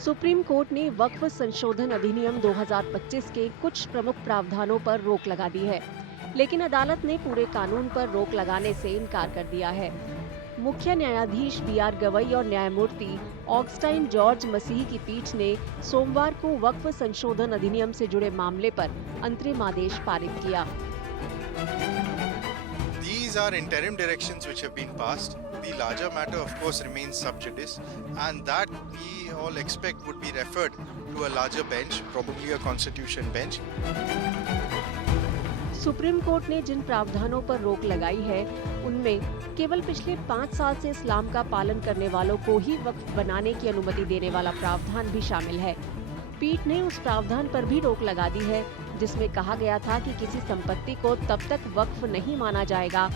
Supreme court ने वक्फ संशोधन अधिनियम 2025 के कुछ प्रमुख प्रावधानों पर रोक लगा दी है, लेकिन अदालत ने पूरे कानून पर रोक लगाने से इनकार कर दिया है। मुख्य न्यायाधीश बी.आर. गवई और न्यायमूर्ति ऑगस्टाइन जॉर्ज मसीह की पीठ ने सोमवार को वक्फ संशोधन अधिनियम से जुड़े मामले पर अंतरिम आदेश पारित किया। These are interim directions which have been passed. The larger matter, of course, remains sub judice, and that we all expect would be referred to a larger bench, probably a constitution bench. Supreme court ने जिन प्रावधानों पर रोक लगाई है, उनमें केवल पिछले 5 साल से इस्लाम का पालन करने वालों को ही वक्फ बनाने की अनुमति देने वाला प्रावधान भी शामिल है। पीठ ने उस प्रावधान पर भी रोक लगा दी है, जिसमें कहा गया था कि किसी संपत्ति को तब तक वक्फ नहीं माना जाएगा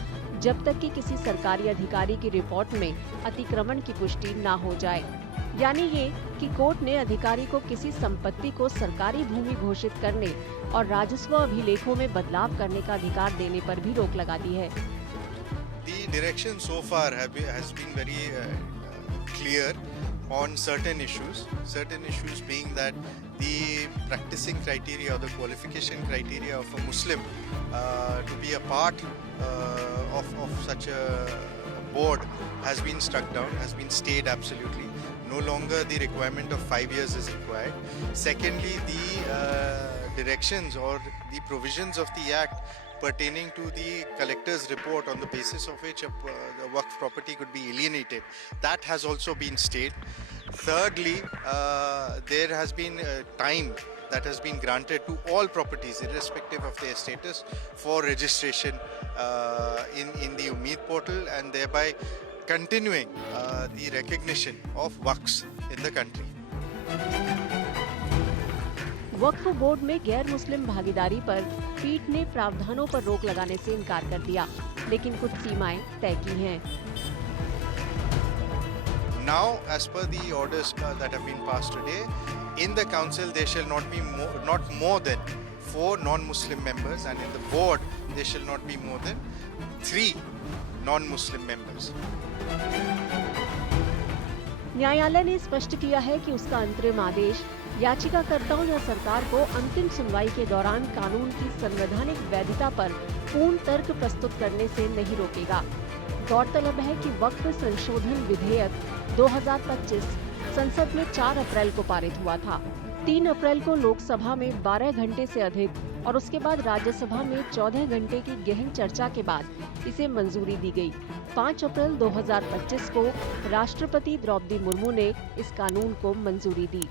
जब तक कि किसी सरकारी अधिकारी की रिपोर्ट में अतिक्रमण की पुष्टि न हो जाए। यानी ये कि कोर्ट ने अधिकारी को किसी संपत्ति को सरकारी भूमि घोषित करने और राजस्व अभिलेखों में बदलाव करने का अधिकार देने पर भी रोक लगा दी है। The direction so far has been very clear on certain issues being that the practicing criteria or the qualification criteria of a Muslim to be a part of such a board has been struck down, has been stayed absolutely. No longer the requirement of 5 years is required. Secondly, the directions or the provisions of the Act pertaining to the collector's report on the basis of which the Waqf property could be alienated, that has also been stayed. Thirdly, there has been time that has been granted to all properties irrespective of their status for registration in the Umeed portal, and thereby continuing the recognition of Waqfs in the country. Waqf board में गैर मुस्लिम भागीदारी पर पीठ ने प्रावधानों पर रोक लगाने से इनकार कर दिया, लेकिन कुछ सीमाएं तय की हैं। Now, as per the orders that have been passed today, in the council there shall not more than 4 non-Muslim members, and in the board there shall not be more than 3 non-Muslim members. न्यायालय ने स्पष्ट किया है कि उसका अंतरिम आदेश याचिकाकर्ताओं या सरकार को अंतिम सुनवाई के दौरान कानून की संवैधानिक वैधता पर पूर्ण तर्क प्रस्तुत करने से नहीं रोकेगा। गौरतलब है कि वक्फ संशोधन विधेयक 2025 संसद में 4 अप्रैल को पारित हुआ था। 3 अप्रैल को लोकसभा में 12 घंटे से अधिक और उसके बाद राज्यसभा में 14 घंटे की गहन चर्चा के बाद इसे मंजूरी दी गई। 5 अप्रैल 2025 को राष्ट्रपति द्रौपदी मुर्मू ने इस कानून को मंजूरी दी।